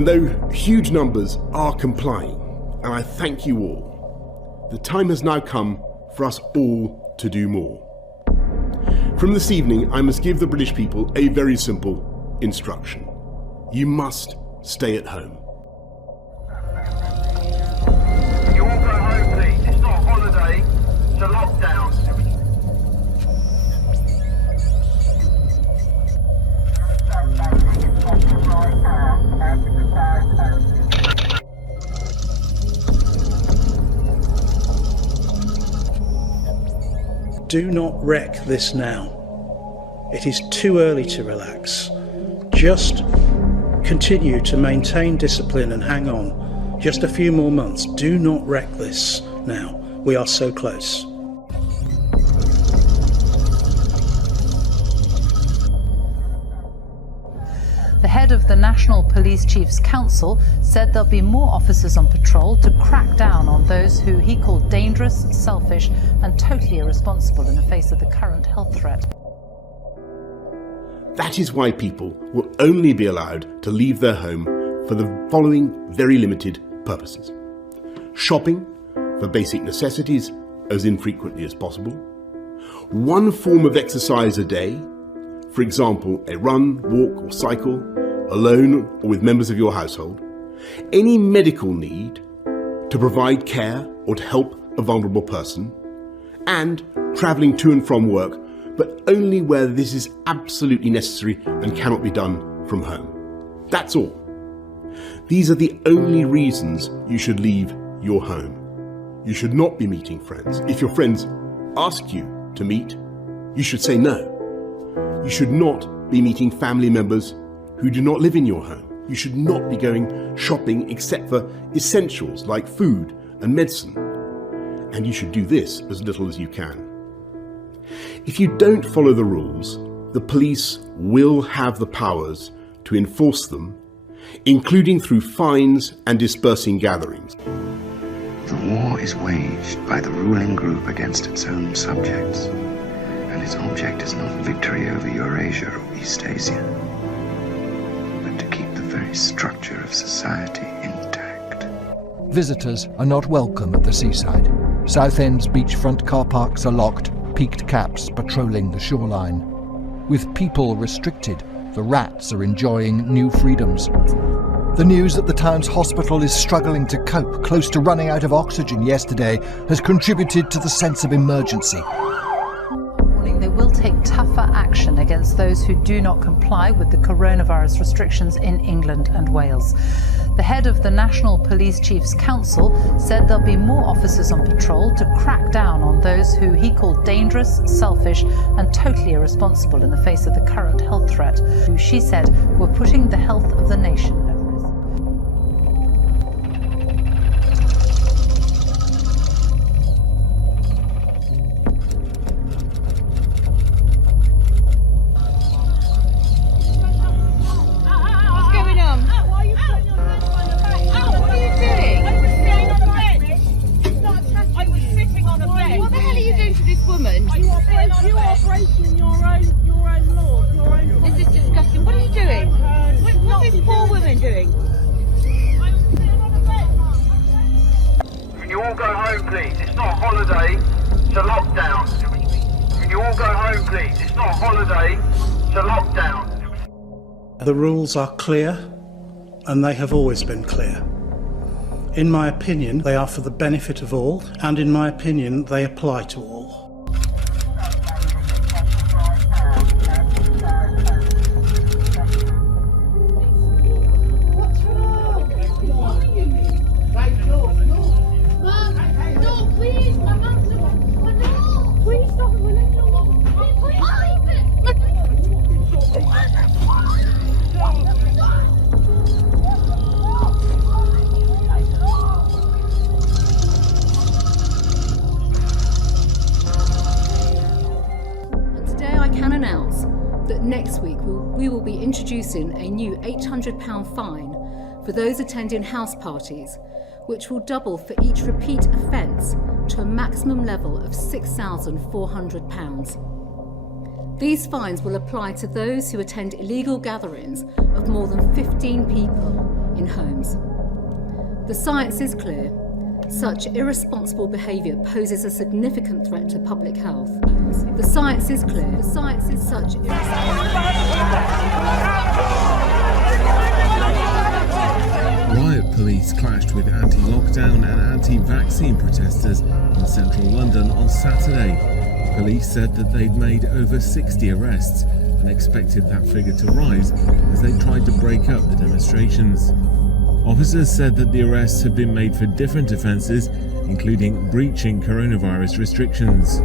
And though huge numbers are complying, and I thank you all, the time has now come for us all to do more. From this evening, I must give the British people a very simple instruction. You must stay at home. You all go home, please. It's not a holiday, it's a lockdown. Do not wreck this now. It is too early to relax. Just continue to maintain discipline and hang on. Just a few more months. Do not wreck this now. We are so close. The head of the National Police Chiefs Council said there'll be more officers on patrol to crack down on those who he called dangerous, selfish and totally irresponsible in the face of the current health threat. That is why people will only be allowed to leave their home for the following very limited purposes. Shopping for basic necessities as infrequently as possible. One form of exercise a day, for example, a run, walk or cycle, alone or with members of your household. Any medical need to provide care or to help a vulnerable person. And travelling to and from work, but only where this is absolutely necessary and cannot be done from home. That's all. These are the only reasons you should leave your home. You should not be meeting friends. If your friends ask you to meet, you should say no. You should not be meeting family members who do not live in your home. You should not be going shopping except for essentials like food and medicine. And you should do this as little as you can. If you don't follow the rules, the police will have the powers to enforce them, including through fines and dispersing gatherings. The war is waged by the ruling group against its own subjects. And its object is not victory over Eurasia or Eastasia, but to keep the very structure of society intact. Visitors are not welcome at the seaside. Southend's beachfront car parks are locked, peaked caps patrolling the shoreline. With people restricted, the rats are enjoying new freedoms. The news that the town's hospital is struggling to cope, close to running out of oxygen yesterday, has contributed to the sense of emergency. They will take tougher action against those who do not comply with the coronavirus restrictions in England and Wales. The head of the National Police Chiefs Council said there'll be more officers on patrol to crack down on those who he called dangerous, selfish and totally irresponsible in the face of the current health threat, who she said were putting the health of the nation at risk. Can you all go home, please? It's not a holiday, it's a lockdown. Can you all go home, please? It's not a holiday, it's a lockdown. The rules are clear, and they have always been clear. In my opinion, they are for the benefit of all, and in my opinion, they apply to all. Next week, we will be introducing a new £800 fine for those attending house parties, which will double for each repeat offence to a maximum level of £6,400. These fines will apply to those who attend illegal gatherings of more than 15 people in homes. The science is clear. Such irresponsible behaviour poses a significant threat to public health. The science is clear. The science is such Riot police clashed with anti-lockdown and anti-vaccine protesters in central London on Saturday. Police said that they'd made over 60 arrests and expected that figure to rise as they tried to break up the demonstrations. Officers said that the arrests had been made for different offences, including breaching coronavirus restrictions.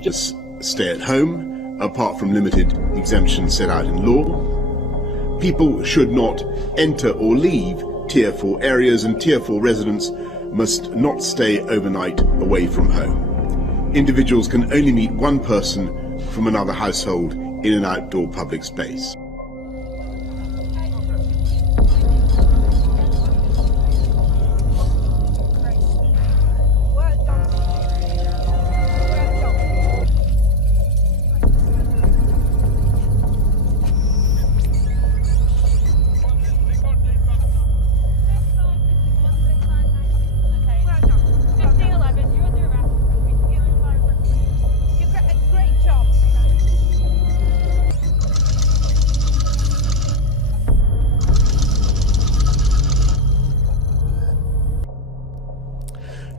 Just stay at home, apart from limited exemptions set out in law. People should not enter or leave Tier 4 areas, and Tier 4 residents must not stay overnight away from home. Individuals can only meet one person from another household in an outdoor public space.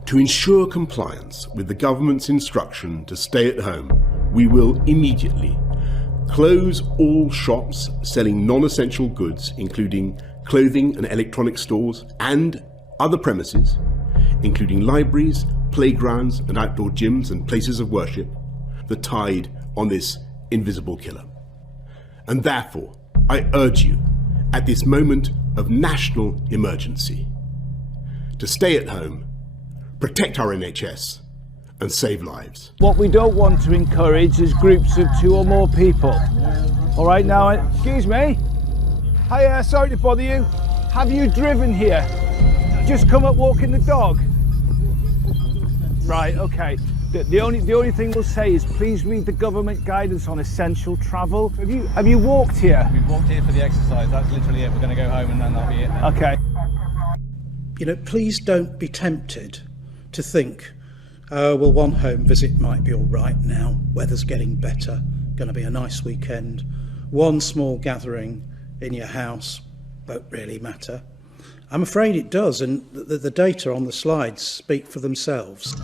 To ensure compliance with the government's instruction to stay at home, we will immediately close all shops selling non-essential goods, including clothing and electronic stores, and other premises, including libraries, playgrounds and outdoor gyms and places of worship, the tide on this invisible killer. And therefore, I urge you, at this moment of national emergency, to stay at home, protect our NHS and save lives. What we don't want to encourage is groups of 2 or more people. All right, now, excuse me. Hiya, sorry to bother you. Have you driven here? Just come up walking the dog? Right, okay. The only thing we'll say is please read the government guidance on essential travel. Have you walked here? We've walked here for the exercise. That's literally it. We're going to go home and then that'll be it. Okay. You know, please don't be tempted to think, well, one home visit might be all right now, weather's getting better, going to be a nice weekend. One small gathering in your house won't really matter. I'm afraid it does, and the data on the slides speak for themselves.